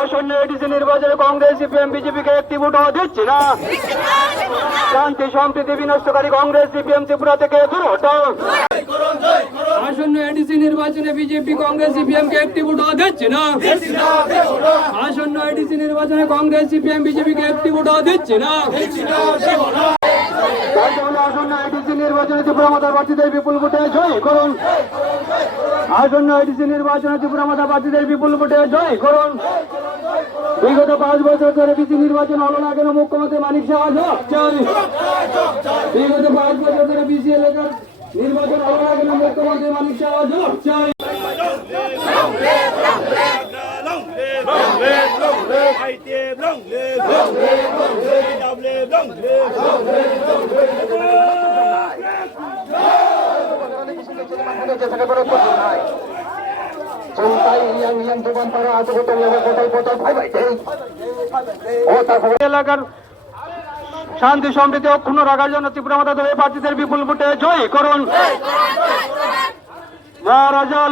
আসন্ন এডিসি নির্বাচনে কংগ্রেস সিপিএম বিজেপিকে একটি ভোটও দিচ্ছে না। শান্তি সম্প্রীতি বিনষ্টকারী কংগ্রেস সিপিএম ত্রিপুরা থেকে দূর হটাও। আসন্ন এডিসি নির্বাচনে বিজেপি কংগ্রেস সিপিএম কে একটি ভোটও দিচ্ছে না। আসন্ন এডিসি নির্বাচনে কংগ্রেস সিপিএম বিজেপিকে একটি ভোটও দিচ্ছে না। আসন্ন এডিসি নির্বাচনে ত্রিপুরা মাতার প্রার্থীদের বিপুল ভোটে জয় করুন। আসন্ন এডিসি নির্বাচনে ত্রিপুরা মাতা প্রার্থীদের বিপুল ভোটে জয় করুন। বিগত 5 বছর ধরে এডিসি নির্বাচন হলো না কেন? মুখ্যমন্ত্রী মানিক শাহ চাই। বিগত 5 বছর ধরে বিসি এলাকার নির্বাচন হলো না কেন? মুখ্যমন্ত্রী মানিক শাহ চাই। এলাকার শান্তি সমৃদ্ধি অক্ষুণ্ণ রাখার জন্য ত্রিপুরা মাতা দলের প্রার্থীদের বিপুল ভোটে জয় করুন। মহারাজা